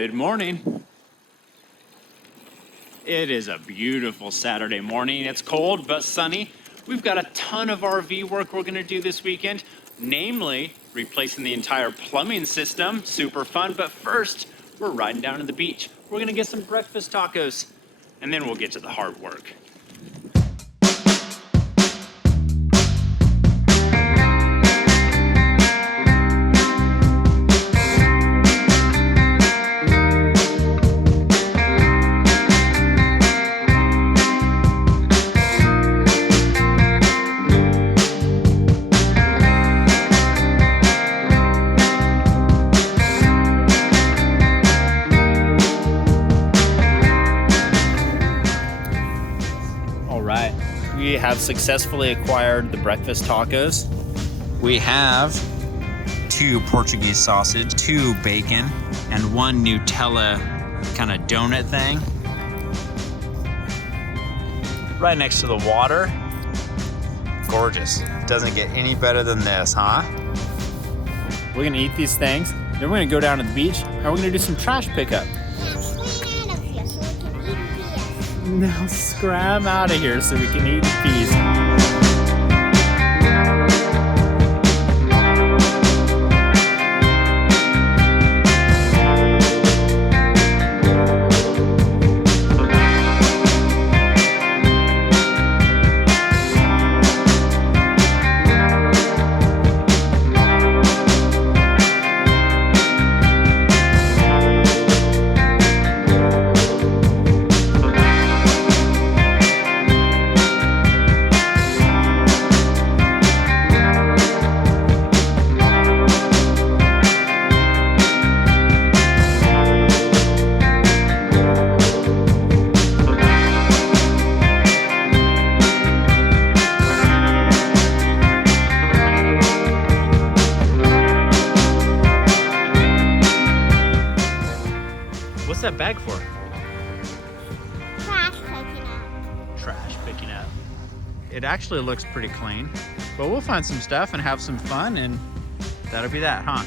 Good morning. It is a beautiful Saturday morning. It's cold but sunny. We've got a ton of RV work we're gonna do this weekend, namely replacing the entire plumbing system. Super fun, but first, we're riding down to the beach. We're gonna get some breakfast tacos, and then we'll get to the hard work. We have successfully acquired the breakfast tacos. We have 2 Portuguese sausage, 2 bacon, and 1 Nutella kind of donut thing. Right next to the water. Gorgeous. Doesn't get any better than this, huh? We're gonna eat these things, then we're gonna go down to the beach, and we're gonna do some trash pickup. Now scram out of here so we can eat in peace. What's that bag for? Trash picking up. Trash picking up. It actually looks pretty clean, but we'll find some stuff and have some fun, and that'll be that, huh?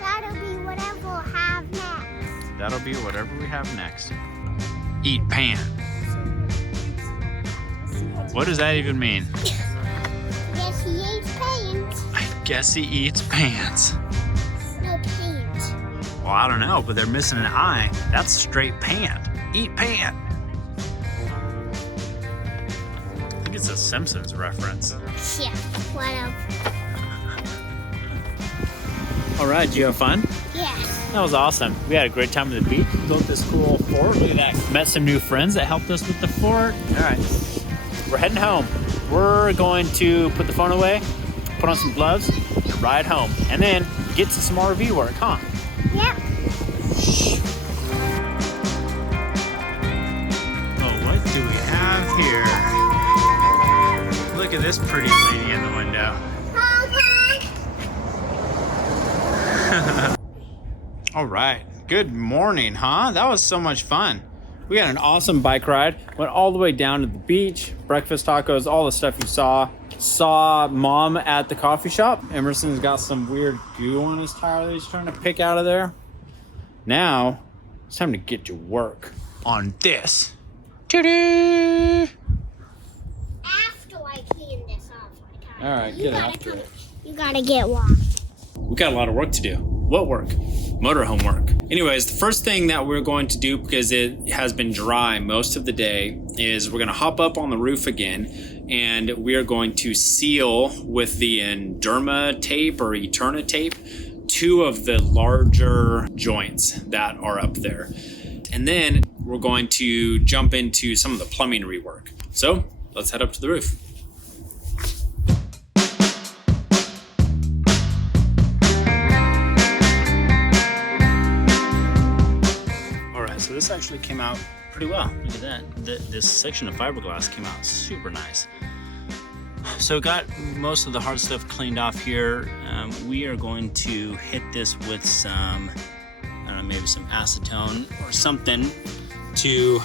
That'll be whatever we'll have next. That'll be whatever we have next. Eat pan. What does that even mean? Guess he eats pants. I guess he eats pants. No pants. Well, I don't know, but they're missing an eye. That's straight pant. Eat pant. I think it's a Simpsons reference. Yeah, whatever. All right, did you have fun? Yes. That was awesome. We had a great time at the beach. Built this cool fort. Look at that. Met some new friends that helped us with the fort. All right, we're heading home. We're going to put the phone away, put on some gloves, and ride home. And then get to some RV work, huh? Yep. Oh, what do we have here? Look at this pretty lady in the window. All right, good morning, huh? That was so much fun. We had an awesome bike ride. Went all the way down to the beach, breakfast tacos, all the stuff you saw. Saw Mom at the coffee shop. Emerson's got some weird goo on his tire that he's trying to pick out of there. Now, it's time to get to work on this. Doo-doo! After I clean this off my tire. All right, get after it. You gotta get washed. We got a lot of work to do. What work? Motorhome work. Anyways, the first thing that we're going to do, because it has been dry most of the day, is we're gonna hop up on the roof again, and we are going to seal with the Enderma tape or Eterna tape 2 of the larger joints that are up there. And then we're going to jump into some of the plumbing rework. So let's head up to the roof. So this actually came out pretty well. Look at that. This section of fiberglass came out super nice. So got most of the hard stuff cleaned off here. We are going to hit this with some, I don't know, maybe some acetone or something to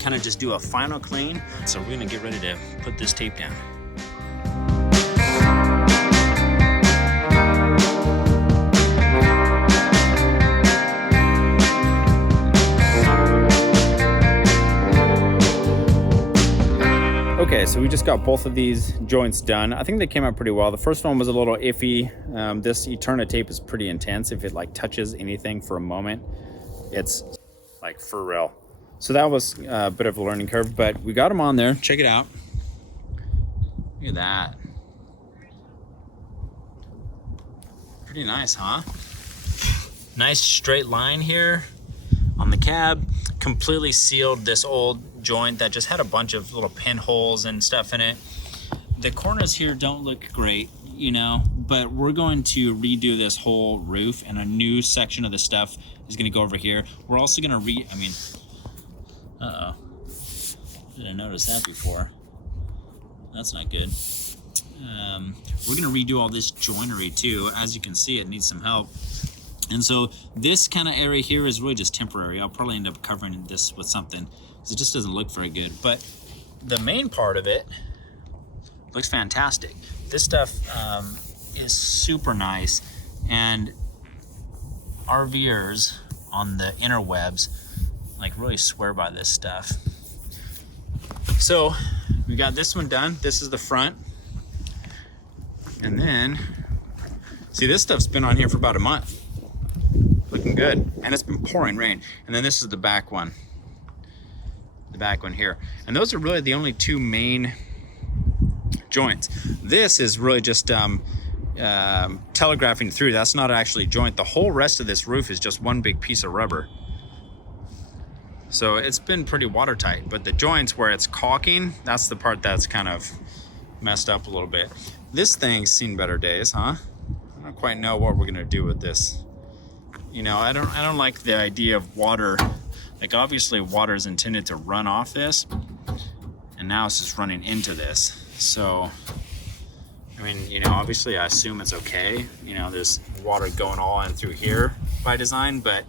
kind of just do a final clean. So we're gonna get ready to put this tape down. Okay, so we just got both of these joints done. I think they came out pretty well. The first one was a little iffy. This Eterna tape is pretty intense. If it like touches anything for a moment, it's like for real. So that was a bit of a learning curve, but we got them on there. Check it out. Look at that. Pretty nice, huh? Nice straight line here on the cab. Completely sealed this old joint that just had a bunch of little pinholes and stuff in it. The corners here don't look great, you know, but we're going to redo this whole roof, and a new section of the stuff is going to go over here. We're also going to didn't notice that before. That's not good. We're going to redo all this joinery too. As you can see, it needs some help. And so this kind of area here is really just temporary. I'll probably end up covering this with something because it just doesn't look very good. But the main part of it looks fantastic. This stuff is super nice, and RVers on the interwebs like really swear by this stuff. So we got this one done. This is the front. And then, see, this stuff's been on here for about a month. Looking good. And it's been pouring rain. And then this is the back one. The back one here. And those are really the only two main joints. This is really just telegraphing through. That's not actually a joint. The whole rest of this roof is just one big piece of rubber. So it's been pretty watertight, but the joints where it's caulking, that's the part that's kind of messed up a little bit. This thing's seen better days, huh? I don't quite know what we're gonna do with this. You know, I don't like the idea of water. Like, obviously water is intended to run off this, and now it's just running into this. So, I mean, you know, obviously I assume it's okay. You know, there's water going all in through here by design, but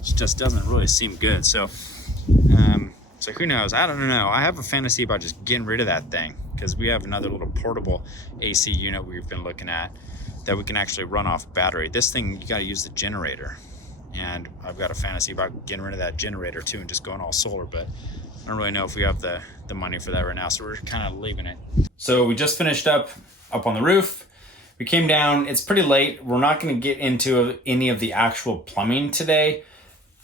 it just doesn't really seem good. So who knows? I don't know. I have a fantasy about just getting rid of that thing, because we have another little portable AC unit we've been looking at that we can actually run off battery. This thing, you got to use the generator, and I've got a fantasy about getting rid of that generator too and just going all solar, but I don't really know if we have the money for that right now, so we're kind of leaving it. So we just finished up on the roof. We came down. It's pretty late. We're not going to get into any of the actual plumbing today,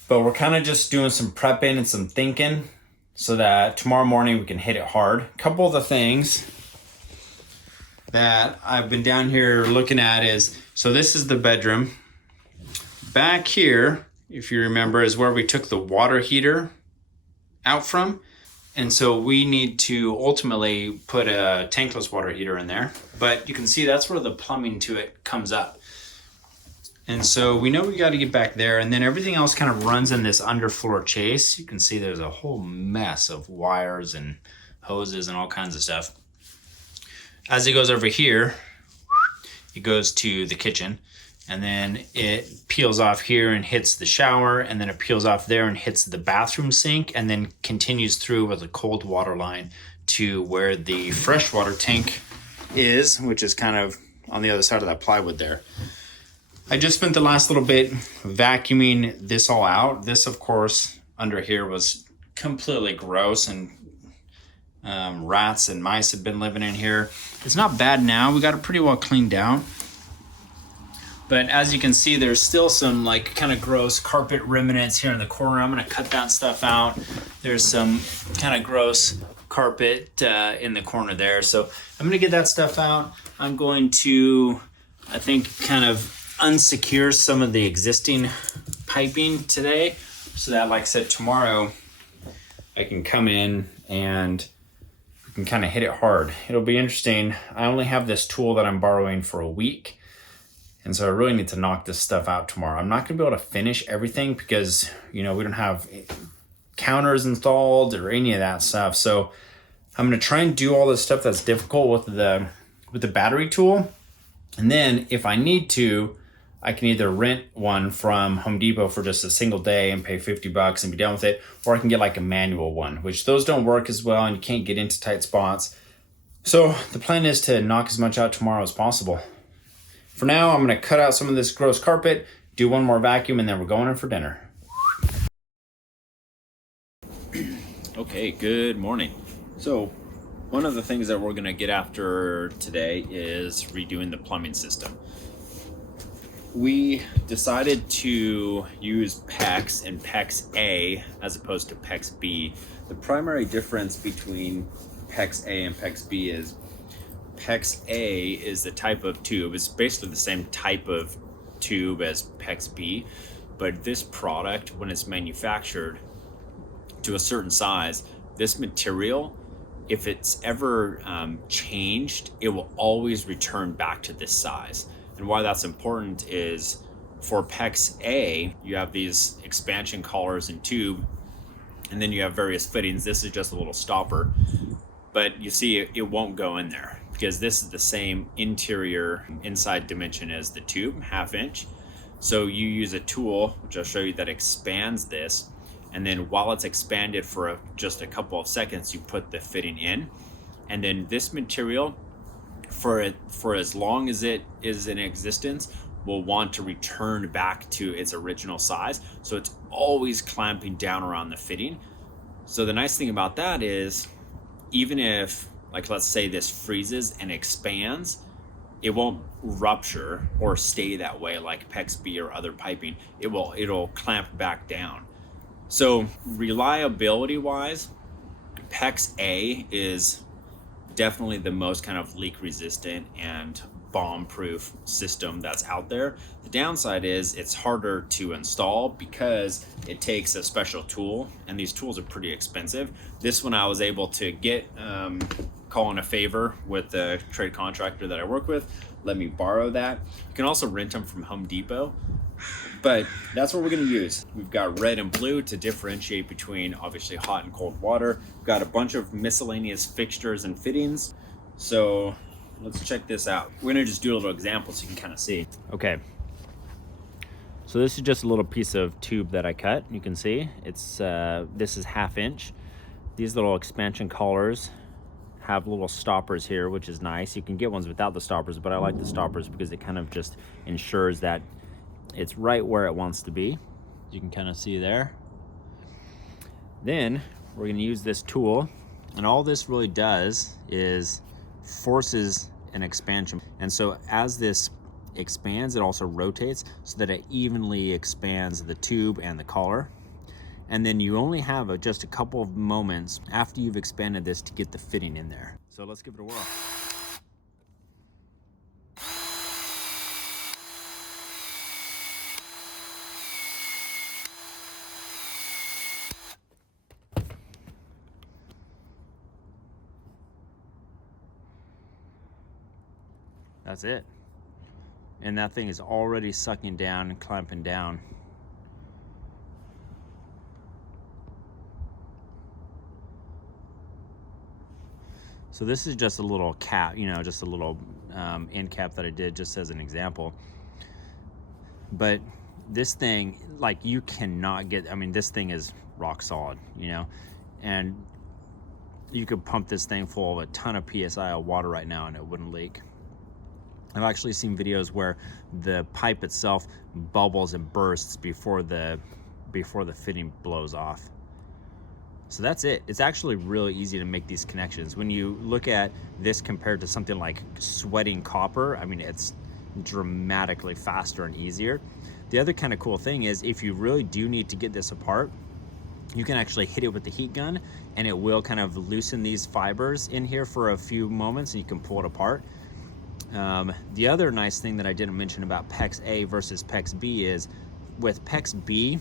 but we're kind of just doing some prepping and some thinking so that tomorrow morning we can hit it hard. A couple of the things that I've been down here looking at is, so this is the bedroom. Back here, if you remember, is where we took the water heater out from. And so we need to ultimately put a tankless water heater in there. But you can see that's where the plumbing to it comes up. And so we know we got to get back there, and then everything else kind of runs in this underfloor chase. You can see there's a whole mess of wires and hoses and all kinds of stuff. As it goes over here, it goes to the kitchen, and then it peels off here and hits the shower, and then it peels off there and hits the bathroom sink, and then continues through with a cold water line to where the freshwater tank is, which is kind of on the other side of that plywood there. I just spent the last little bit vacuuming this all out. This, of course, under here was completely gross, and rats and mice have been living in here. It's not bad now. We got it pretty well cleaned out. But as you can see, there's still some like kind of gross carpet remnants here in the corner. I'm going to cut that stuff out. There's some kind of gross carpet in the corner there. So I'm going to get that stuff out. I'm going to, I think, kind of unsecure some of the existing piping today, so that, like I said, tomorrow I can come in and we can kind of hit it hard. It'll be interesting. I only have this tool that I'm borrowing for a week, and so I really need to knock this stuff out tomorrow. I'm not gonna be able to finish everything because, you know, we don't have counters installed or any of that stuff. So I'm gonna try and do all this stuff that's difficult with the battery tool, and then if I need to, I can either rent one from Home Depot for just a single day and pay $50 and be done with it, or I can get like a manual one, which those don't work as well and you can't get into tight spots. So the plan is to knock as much out tomorrow as possible. For now, I'm gonna cut out some of this gross carpet, do one more vacuum, and then we're going in for dinner. Okay, good morning. So One of the things that we're gonna get after today is redoing the plumbing system. We decided to use PEX and PEX A as opposed to PEX B. The primary difference between PEX A and PEX B is PEX A is the type of tube. It's basically the same type of tube as PEX B, but this product, when it's manufactured to a certain size, this material, if it's ever changed, it will always return back to this size. And why that's important is for PEX A, you have these expansion collars and tube, and then you have various fittings. This is just a little stopper, but you see it won't go in there because this is the same interior inside dimension as the tube, 1/2 inch. So you use a tool, which I'll show you, that expands this. And then while it's expanded for just a couple of seconds, you put the fitting in. And then this material, for as long as it is in existence, will want to return back to its original size. So it's always clamping down around the fitting. So the nice thing about that is, even if, like, let's say this freezes and expands, it won't rupture or stay that way like PEX B or other piping. It'll clamp back down. So reliability wise, PEX A is definitely the most kind of leak resistant and bomb proof system that's out there. The downside is it's harder to install because it takes a special tool, and these tools are pretty expensive. This one I was able to get, call in a favor with the trade contractor that I work with, let me borrow that. You can also rent them from Home Depot, but that's what we're going to use. We've got red and blue to differentiate between obviously hot and cold water. We've got a bunch of miscellaneous fixtures and fittings. So let's check this out. We're going to just do a little example so you can kind of see. Okay. So this is just a little piece of tube that I cut. You can see it's this is 1/2 inch. These little expansion collars have little stoppers here, which is nice. You can get ones without the stoppers, but I like the stoppers because it kind of just ensures that it's right where it wants to be. You can kind of see there. Then we're going to use this tool, and all this really does is forces an expansion. And so as this expands, it also rotates so that it evenly expands the tube and the collar. And then you only have just a couple of moments after you've expanded this to get the fitting in there. So let's give it a whirl. That's it. And that thing is already sucking down and clamping down. So this is just a little cap, you know, just a little end cap that I did just as an example. But this thing, like, you cannot get, I mean, this thing is rock solid, you know, and you could pump this thing full of a ton of PSI of water right now and it wouldn't leak. I've actually seen videos where the pipe itself bubbles and bursts before the fitting blows off. So that's it. It's actually really easy to make these connections. When you look at this compared to something like sweating copper, I mean, it's dramatically faster and easier. The other kind of cool thing is, if you really do need to get this apart, you can actually hit it with the heat gun and it will kind of loosen these fibers in here for a few moments and you can pull it apart. The other nice thing that I didn't mention about PEX A versus PEX B is, with PEX B,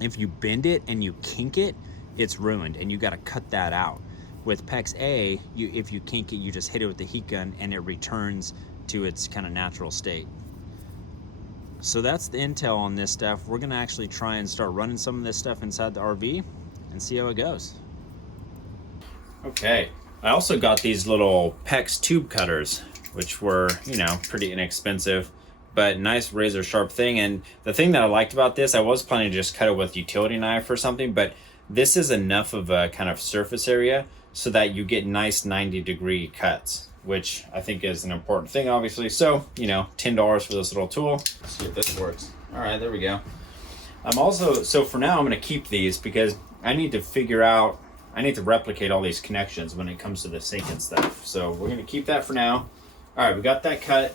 if you bend it and you kink it, it's ruined and you got to cut that out. With PEX A, if you kink it, you just hit it with the heat gun and it returns to its kind of natural state. So that's the intel on this stuff. We're gonna actually try and start running some of this stuff inside the RV and see how it goes. Okay, I also got these little PEX tube cutters, which were, you know, pretty inexpensive, but nice razor sharp thing. And the thing that I liked about this, I was planning to just cut it with a utility knife or something, but this is enough of a kind of surface area so that you get nice 90-degree cuts, which I think is an important thing, obviously. So, you know, $10 for this little tool. Let's see if this works. All right, there we go. I'm also, so for now, I'm gonna keep these because I need to figure out I need to replicate all these connections when it comes to the sink and stuff. So we're gonna keep that for now. All right, we got that cut.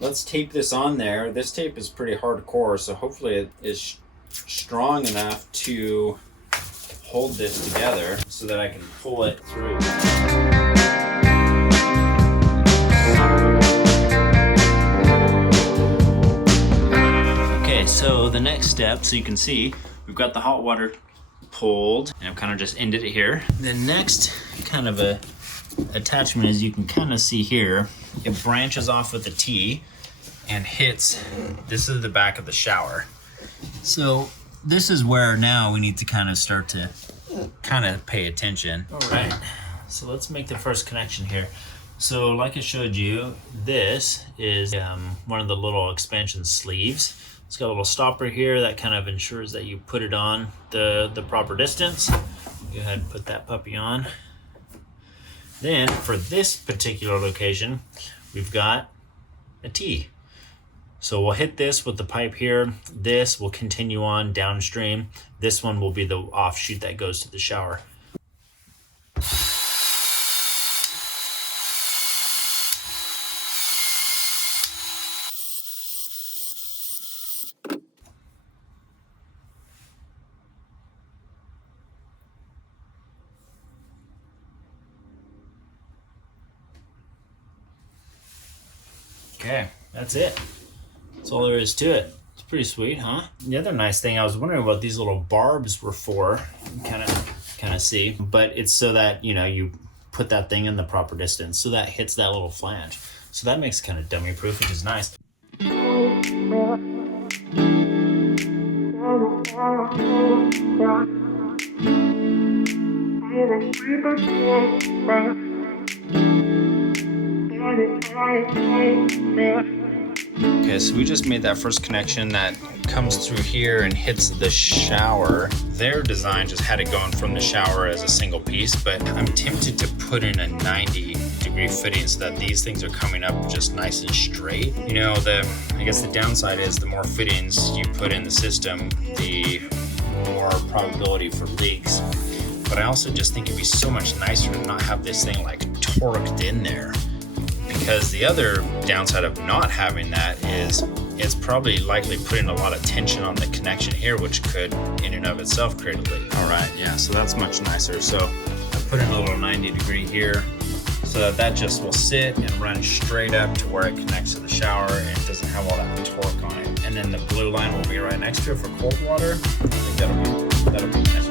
Let's tape this on there. This tape is pretty hardcore, so hopefully it is strong enough to hold this together so that I can pull it through. Okay, so the next step, so you can see, we've got the hot water pulled, and I've kind of just ended it here. The next kind of a attachment, as you can kind of see here, it branches off with a T and hits, this is the back of the shower. So this is where now we need to kind of start to kind of pay attention. All right, so let's make the first connection here. So like I showed you, this is one of the little expansion sleeves. It's got a little stopper here that kind of ensures that you put it on the proper distance. Go ahead and put that puppy on. Then for this particular location, we've got a T. So we'll hit this with the pipe here. This will continue on downstream. This one will be the offshoot that goes to the shower. Okay, that's it. That's all there is to it. It's pretty sweet, huh? The other nice thing, I was wondering what these little barbs were for. Kind of see, but it's so that, you know, you put that thing in the proper distance so that hits that little flange. So that makes it kind of dummy proof, which is nice. Okay, so we just made that first connection that comes through here and hits the shower. Their design just had it going from the shower as a single piece, but I'm tempted to put in a 90-degree fitting so that these things are coming up just nice and straight. You know, I guess the downside is the more fittings you put in the system, the more probability for leaks. But I also just think it'd be so much nicer to not have this thing like torqued in there. Because the other downside of not having that is it's probably likely putting a lot of tension on the connection here, which could in and of itself create a leak. All right, yeah, so that's much nicer. So I put in a little 90-degree here so that just will sit and run straight up to where it connects to the shower and it doesn't have all that torque on it. And then the blue line will be right next to it for cold water. I think that'll be nice.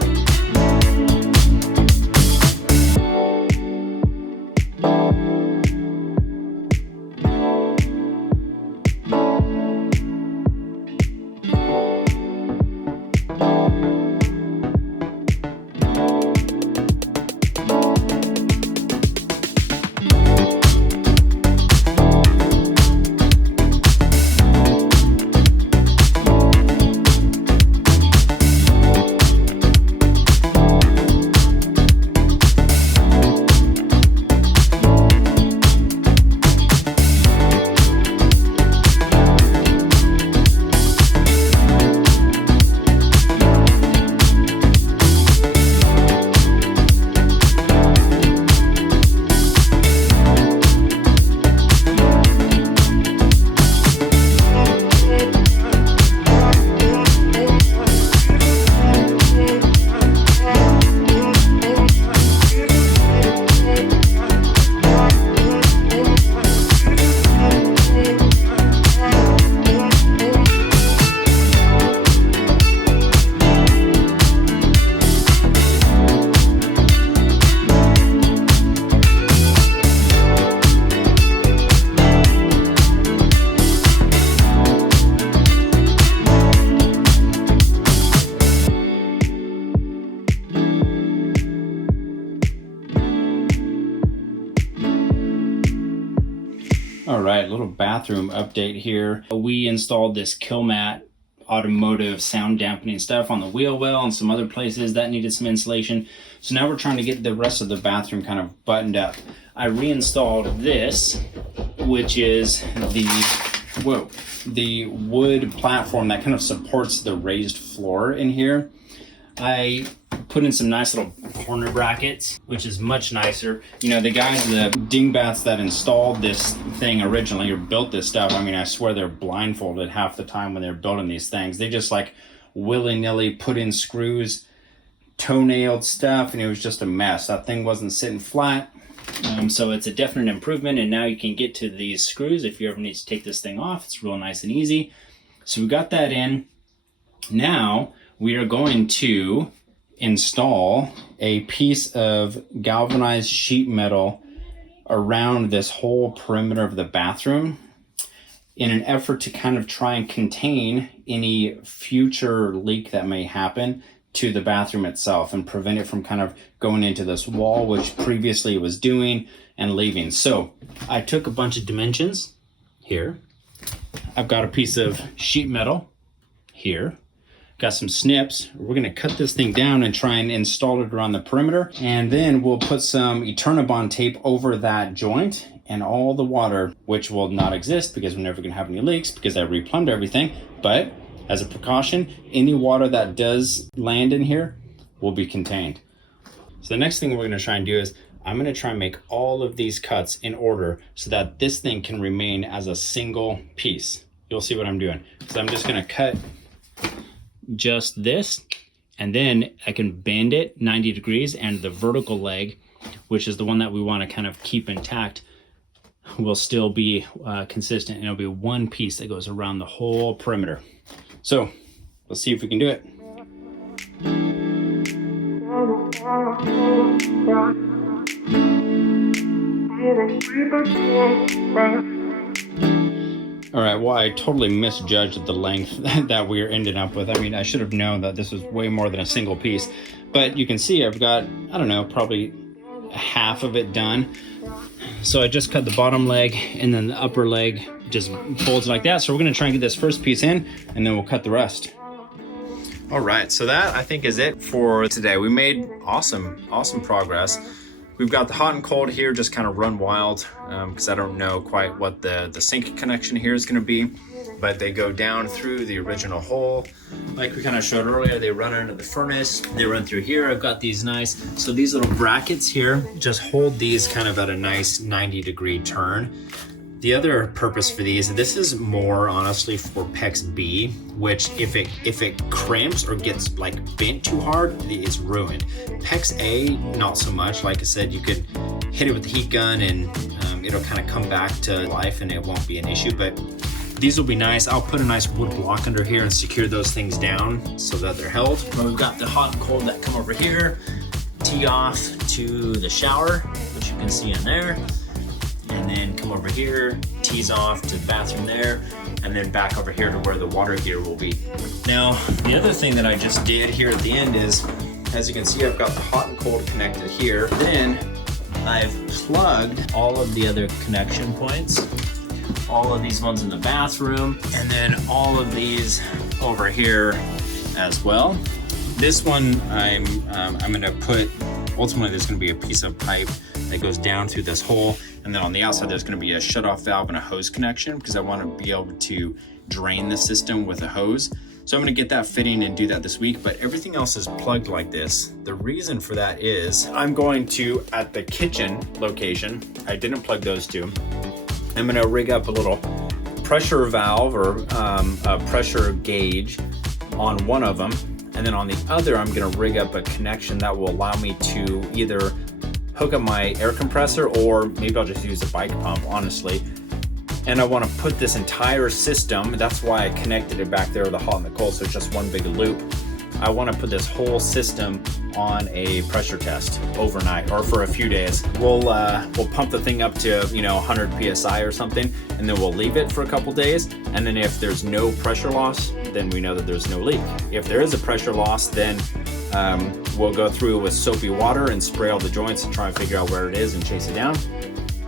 All right, little bathroom update here. We installed this Killmat automotive sound dampening stuff on the wheel well and some other places that needed some insulation. So now we're trying to get the rest of the bathroom kind of buttoned up. I reinstalled this, which is the wood platform that kind of supports the raised floor in here. I put in some nice little corner brackets, which is much nicer. You know, the guys, the dingbats that installed this thing originally or built this stuff, I mean, I swear they're blindfolded half the time when they're building these things. They just like willy-nilly put in screws, toenailed stuff, and it was just a mess. That thing wasn't sitting flat. So it's a definite improvement, and now you can get to these screws if you ever need to take this thing off. It's real nice and easy. So we got that in. Now we are going to install a piece of galvanized sheet metal around this whole perimeter of the bathroom in an effort to kind of try and contain any future leak that may happen to the bathroom itself and prevent it from kind of going into this wall, which previously it was doing, and leaving. So I took a bunch of dimensions here. I've got a piece of sheet metal here. Got some snips. We're gonna cut this thing down and try and install it around the perimeter. And then we'll put some Eternabond tape over that joint, and all the water, which will not exist because we're never gonna have any leaks because I replumbed everything. But as a precaution, any water that does land in here will be contained. So the next thing we're gonna try and do is I'm gonna try and make all of these cuts in order so that this thing can remain as a single piece. You'll see what I'm doing. So I'm just gonna cut just this, and then I can bend it 90 degrees, and the vertical leg, which is the one that we wanna kind of keep intact, will still be consistent, and it'll be one piece that goes around the whole perimeter. So let's see if we can do it. All right, well, I totally misjudged the length that we're ending up with. I mean, I should have known that this was way more than a single piece, but you can see I've got, I don't know, probably half of it done. So I just cut the bottom leg, and then the upper leg just folds like that. So we're gonna try and get this first piece in, and then we'll cut the rest. All right, so that I think is it for today. We made awesome progress. We've got the hot and cold here just kind of run wild because I don't know quite what the sink connection here is gonna be, but they go down through the original hole. Like we kind of showed earlier, they run into the furnace, they run through here. I've got these nice, so these little brackets here just hold these kind of at a nice 90-degree turn. The other purpose for these, this is more honestly for PEX B, which if it cramps or gets like bent too hard, it's ruined. PEX A, not so much. Like I said, you could hit it with the heat gun and it'll kind of come back to life and it won't be an issue, but these will be nice. I'll put a nice wood block under here and secure those things down so that they're held. We've got the hot and cold that come over here, tee off to the shower, which you can see in there. And then come over here, tees off to the bathroom there, and then back over here to where the water heater will be. Now, the other thing that I just did here at the end is, as you can see, I've got the hot and cold connected here. Then I've plugged all of the other connection points, all of these ones in the bathroom, and then all of these over here as well. This one I'm gonna put, ultimately there's gonna be a piece of pipe that goes down through this hole, and then on the outside there's going to be a shutoff valve and a hose connection because I want to be able to drain the system with a hose. So I'm going to get that fitting and do that this week, but everything else is plugged like this. The reason for that is I'm going to, at the kitchen location, I didn't plug those two, I'm going to rig up a little pressure valve or a pressure gauge on one of them, and then on the other I'm going to rig up a connection that will allow me to either hook up my air compressor, or maybe I'll just use a bike pump, honestly. And I want to put this entire system, that's why I connected it back there with the hot and the cold, so it's just one big loop. I want to put this whole system on a pressure test overnight or for a few days. We'll pump the thing up to 100 psi or something, and then we'll leave it for a couple days. And then if there's no pressure loss, then we know that there's no leak. If there is a pressure loss, then we'll go through with soapy water and spray all the joints and try and figure out where it is and chase it down.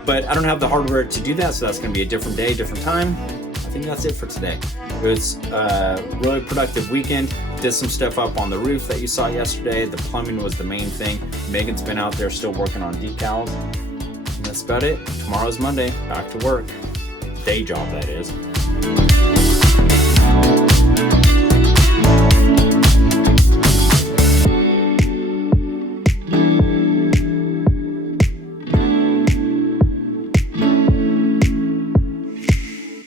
But I don't have the hardware to do that, so that's going to be a different day, different time. I think that's it for today. It was a really productive weekend. Did some stuff up on the roof that you saw yesterday. The plumbing was the main thing. Megan's been out there still working on decals. And that's about it. Tomorrow's Monday. Back to work. Day job, that is.